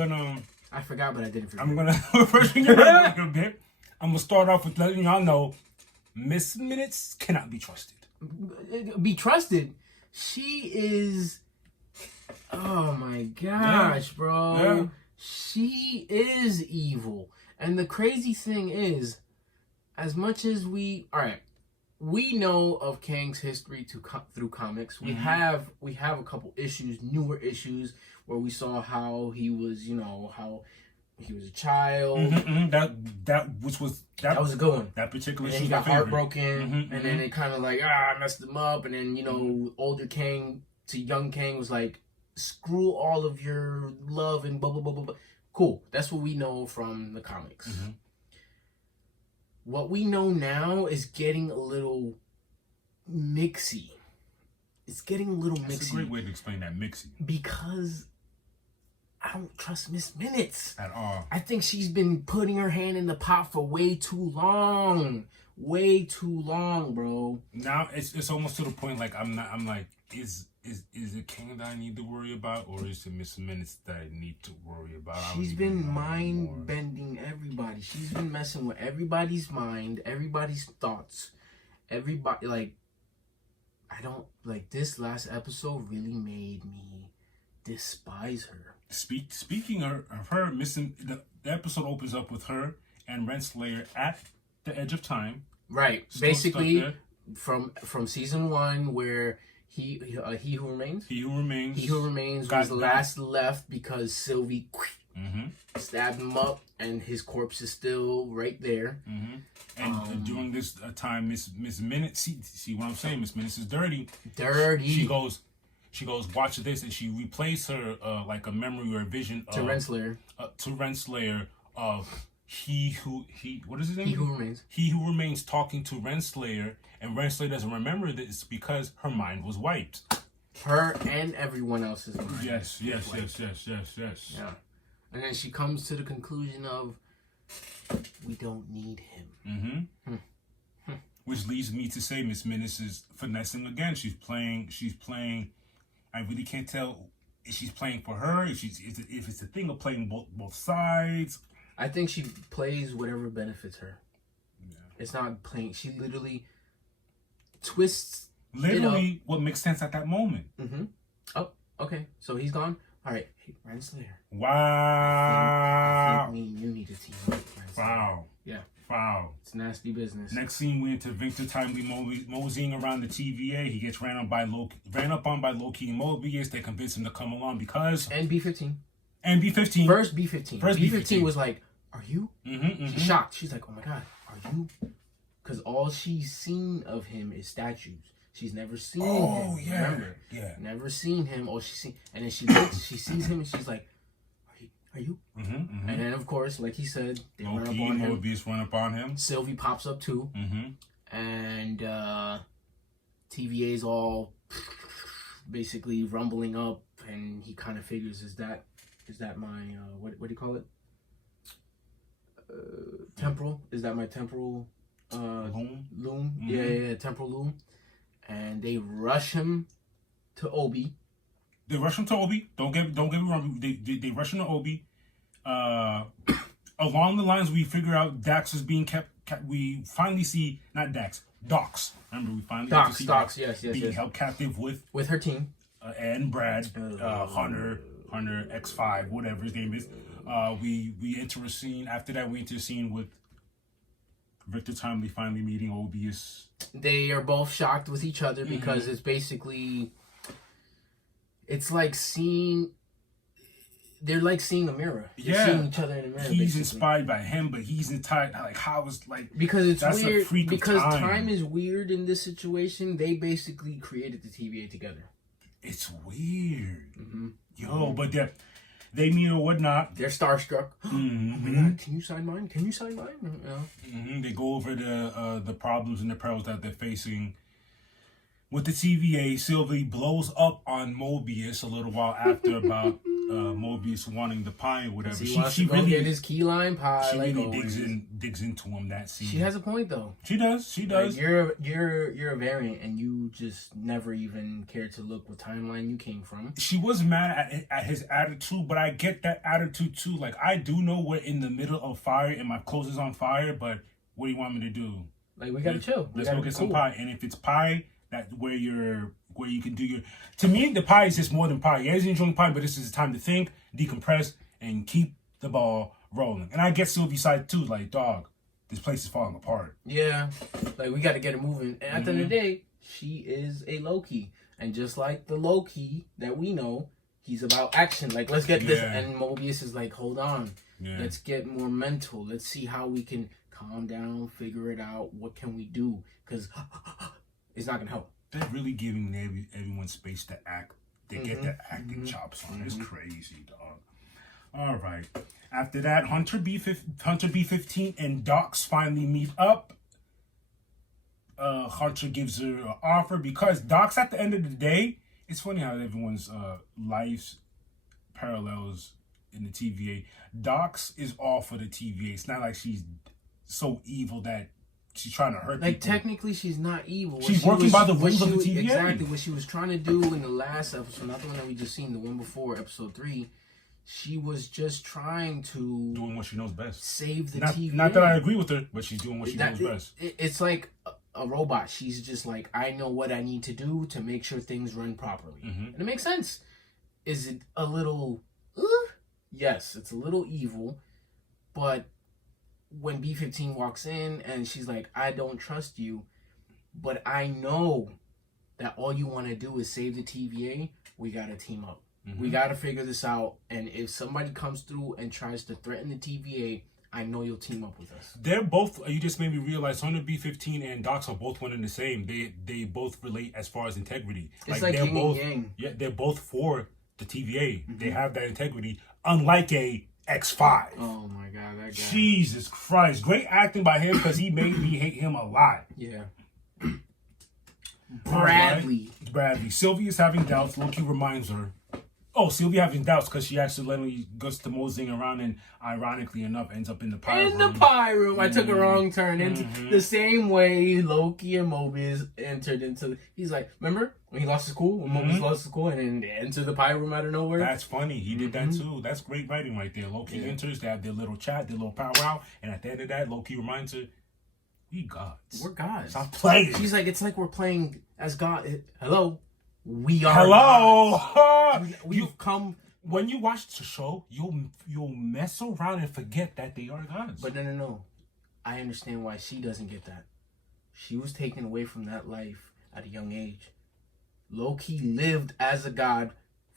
I forgot, but I didn't forget. I'm gonna refresh your memory a bit. I'm gonna start off with letting y'all know Miss Minutes cannot be trusted. Be trusted? She is. Oh my gosh, bro. Yeah. She is evil. And the crazy thing is, as much as we know of Kang's history through comics. We have a couple issues, newer issues, where we saw how he was, how he was a child. That was a good one. That particular. And then he got heartbroken, and then it kind of like messed him up, and then older Kang to young Kang was like, screw all of your love and blah blah blah blah blah. Cool. That's what we know from the comics. What we know now is getting a little mixy. It's getting a little mixy. That's a great way to explain that, mixy. Because I don't trust Miss Minutes at all. I think she's been putting her hand in the pot for way too long. Way too long, bro. Now it's almost to the point like I'm like, is it King that I need to worry about, or is it Miss Minutes that I need to worry about? She's been mind bending everybody. She's been messing with everybody's mind, everybody's thoughts. Everybody, like, I don't like this last episode really made me despise her. Speaking of her, the episode opens up with her and Renslayer at the edge of time. Right. Basically, from season 1 where He Who Remains was last left because Sylvie stabbed him up, and his corpse is still right there. And during this time, Miss Minutes, see what I'm saying? Miss Minutes is dirty. She goes, watch this, and she replays her like a memory or a vision to Renslayer of what is his name? He Who Remains talking to Renslayer, and Renslayer doesn't remember this because her mind was wiped. Her and everyone else's mind. Yes. Yeah. And then she comes to the conclusion of, we don't need him. Which leads me to say Miss Minutes is finessing again. She's playing. I really can't tell if she's playing for her, if it's a thing of playing both sides. I think she plays whatever benefits her. Yeah. It's not playing. She literally twists. Literally, what makes sense at that moment. Oh, okay. So he's gone. All right. Hey, Renslayer. Wow. I think me and you need to team up. Wow. Yeah. Wow. It's nasty business. Next scene, we into Victor timely moseying around the TVA. He gets ran up on by Loki and Mobius. They convince him to come along because... And B-15. First B-15. B-15 was like, are you? She's shocked. She's like, oh my God, are you? Because all she's seen of him is statues. She's never seen him. Oh, yeah. Remember? Yeah. Never seen him. All she's seen. And then she looks, she sees him, and she's like, are you? And then, of course, like he said, they run up on him. Mobius run up on him. Sylvie pops up too. And TVA's all basically rumbling up, and he kind of figures, is that my what do you call it? Temporal? Is that my temporal loom? Yeah, temporal loom. And they rush him to Obi. Don't get me wrong. They rush him to Obi. Along the lines, we figure out Dax is being kept. We finally see not Dax, Dox. Remember, we finally Dox. Yes. being held captive with her team and Brad, Hunter X5, whatever his name is. We enter a scene. After that, we enter a scene with Victor Timely finally meeting Mobius. They are both shocked with each other because it's basically, it's like they're like seeing a mirror. They're seeing each other in a mirror. He's basically inspired by him, but he's entitled. Like, how is like, because it's that's weird. A freak because of time is weird in this situation. They basically created the TVA together. It's weird, but they meet or whatnot. They're starstruck. Oh my God! Can you sign mine? They go over the problems and the perils that they're facing with the TVA. Sylvie blows up on Mobius a little while after, about Mobius wanting the pie or whatever. He wants to go really get his key lime pie. She like really digs into him that scene. She has a point though. She does. Like, you're a variant, and you just never even cared to look what timeline you came from. She was mad at his attitude, but I get that attitude too. Like, I do know we're in the middle of fire and my clothes is on fire, but what do you want me to do? Like, we gotta chill. Let's go get some pie. And if it's pie, that where you can do your. To me, the pie is just more than pie. Yeah, you're enjoying pie, but this is the time to think, decompress, and keep the ball rolling. And I get Sylvie's side too. Like, dog, this place is falling apart. Yeah, like we got to get it moving. And at the end of the day, she is a Loki, and just like the Loki that we know, he's about action. Like, let's get this. And Mobius is like, hold on, let's get more mental. Let's see how we can calm down, figure it out. What can we do? Because it's not gonna help. They're really giving everyone space to act. They get their acting chops on. It's crazy, dog. All right. After that, Hunter B15 and Docs finally meet up. Hunter gives her an offer because Docs, at the end of the day, it's funny how everyone's lives parallels in the TVA. Docs is all for the TVA. It's not like she's so evil that she's trying to hurt people. Technically, she's not evil. She's working by the rules of the TVA. Exactly. What she was trying to do in the last episode, not the one that we just seen, the one before, episode 3, she was just trying to... doing what she knows best. Save the TVA. Not that I agree with her, but she's doing what she knows best. It's like a robot. She's just like, I know what I need to do to make sure things run properly. And it makes sense. Is it a little... Yes, it's a little evil, but... when B15 walks in and she's like, I don't trust you, but I know that all you want to do is save the TVA, we got to team up. We got to figure this out. And if somebody comes through and tries to threaten the TVA, I know you'll team up with us. They're both, you just made me realize, Hunter B15 and Docs are both one and the same. They both relate as far as integrity. It's like they're yin both, and yang. Yeah, they're both for the TVA. They have that integrity, unlike a X5. Oh my God, that guy. Jesus Christ. Great acting by him because he made me hate him a lot. Yeah. Bradley. Sylvia's having doubts. Loki reminds her. Oh, Sylvia having doubts because she accidentally goes to moseying around and, ironically enough, ends up in the pie room. In the pie room. I took a wrong turn. Into the same way Loki and Mobius entered into... He's like, remember when he lost his cool? When Mobius lost his cool and then they entered the pie room out of nowhere? That's funny. He did that too. That's great writing right there. Loki enters, they have their little chat, their little powwow, and at the end of that, Loki reminds her, we gods. We're gods. Stop playing. She's like, it's like we're playing as God. Hello? We are gods. We've come... When you watch the show, you'll mess around and forget that they are gods. But no. I understand why she doesn't get that. She was taken away from that life at a young age. Loki lived as a god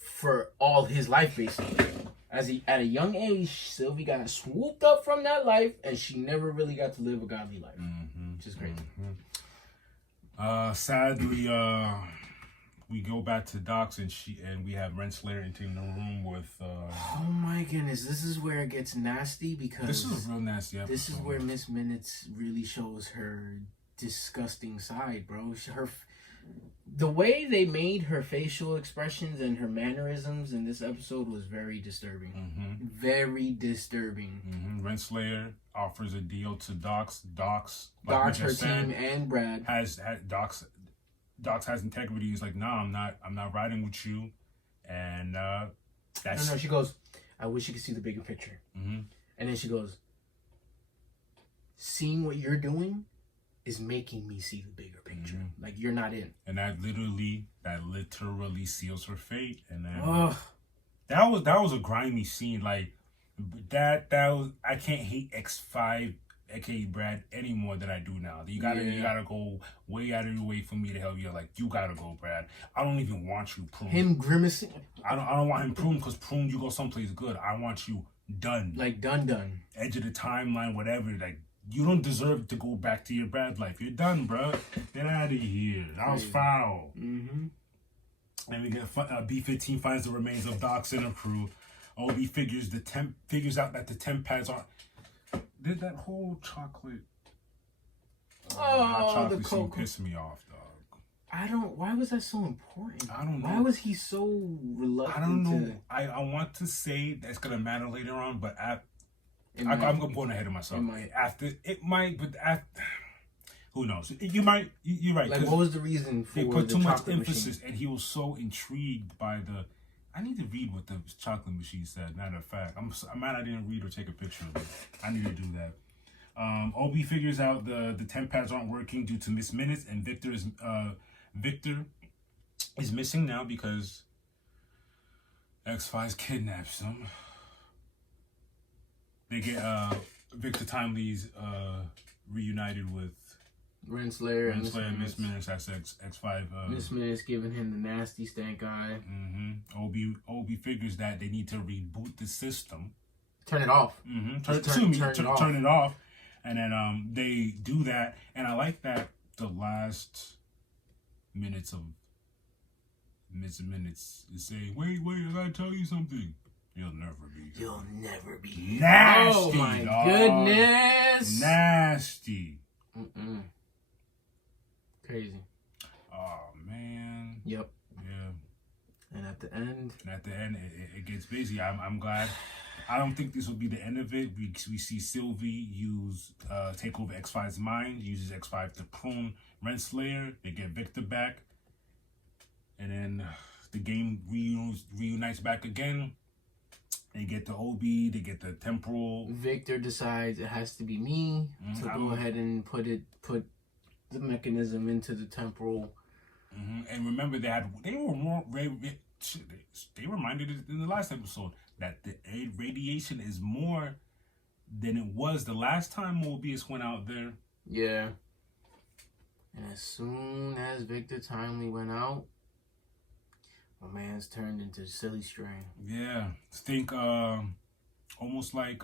for all his life, basically. At a young age, Sylvie got swooped up from that life, and she never really got to live a godly life, which is great. Sadly, we go back to Docs and we have Renslayer entering the room with. Oh my goodness, this is where it gets nasty because this is a real nasty episode. This is where Miss Minutes really shows her disgusting side, bro. The way they made her facial expressions and her mannerisms in this episode was very disturbing. Very disturbing. Renslayer offers a deal to Docs. Docs, her team, and Brad has Docs has integrity. He's like, no, I'm not riding with you. And that's... No, she goes, I wish you could see the bigger picture. And then she goes, seeing what you're doing is making me see the bigger picture. Like, you're not in. And that literally seals her fate. And then that was a grimy scene. Like, that was... I can't hate X5, aka Brad, any more than I do now. You gotta go way out of your way for me to help you. Like, you gotta go, Brad. I don't even want you pruned. Him grimacing. I don't want him pruned because pruned you go someplace good. I want you done. Like done. Edge of the timeline, whatever. Like, you don't deserve to go back to your Brad life. You're done, bro. Get out of here. That was foul. And we get B15 finds the remains of Docs and her crew. OB figures out that the temp pads are. Did that whole chocolate hot chocolate scene piss me off, dog? Why was that so important? I don't know. Why was he so reluctant? I don't know. I want to say that's gonna matter later on, but I'm going ahead of myself. It might, but after, who knows? You're right. Like, what was the reason for they put the too much chocolate emphasis, machine? and he was so intrigued by the. I need to read what the chocolate machine said. Matter of fact, I'm mad I didn't read or take a picture of it. I need to do that. Obi figures out the temp pads aren't working due to missed minutes, and Victor is missing now because X-Files kidnaps him. They get Victor Timely's reunited with Renslayer and Miss Minutes. That's X5. Miss Minutes giving him the nasty stank eye. Obi figures that they need to reboot the system. Turn it off. Turn it off. And then they do that. And I like that the last minutes of Miss Minutes is saying, wait, I gotta tell you something. You'll never be nasty. Oh my goodness. Nasty. Crazy. Oh man. Yep. Yeah. And at the end, it gets busy. I'm glad. I don't think this will be the end of it. We see Sylvie take over X5's mind, uses X5 to prune Renslayer. They get Victor back. And then the game reunites back again. They get the OB, they get the temporal. Victor decides it has to be me to go ahead and put the mechanism into the temporal. And remember they reminded it in the last episode that the radiation is more than it was the last time Mobius went out there. Yeah. And as soon as Victor Timely went out, my man's turned into silly strain. Yeah. Think almost like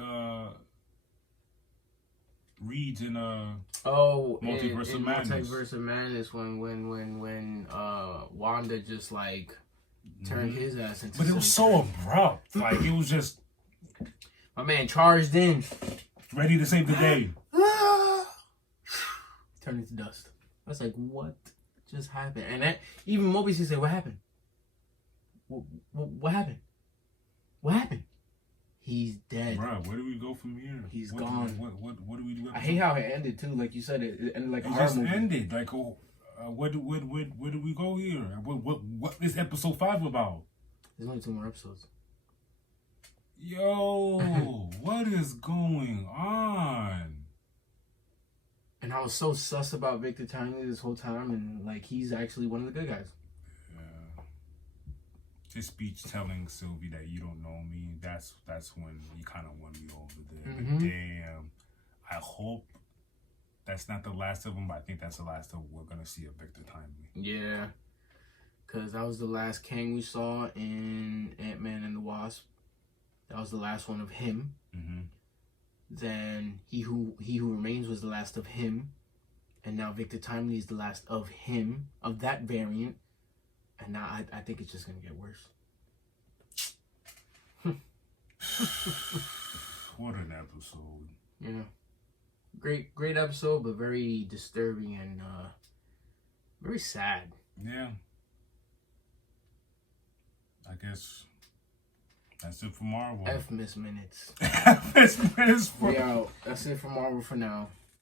Reed's in Multiverse of Madness. Multiverse of Madness when Wanda just like turned his ass into. But it was so abrupt. Like it was just my man charged in, ready to save the day. Turned into dust. I was like, what just happened? And that even Mobius said, what happened? What happened? What happened? He's dead. Bro, where do we go from here? He's gone. What do we do? I hate how it ended too. Like you said, it ended like a horror movie. Ended like where do we go here? What is episode 5 about? There's only 2 more episodes. Yo, what is going on? And I was so sus about Victor Timely this whole time, and like he's actually one of the good guys. His speech telling Sylvie that you don't know me, that's when he kind of won me over there. But damn, I hope that's not the last of them, but I think that's the last of we're going to see of Victor Timely. Yeah, because that was the last Kang we saw in Ant-Man and the Wasp. That was the last one of him. Then He Who Remains was the last of him. And now Victor Timely is the last of him, of that variant. And now I think it's just going to get worse. What an episode. Yeah. Great episode, but very disturbing and very sad. Yeah. I guess that's it for Marvel. F Miss Minutes. F Miss Minutes. We out. That's it for Marvel for now.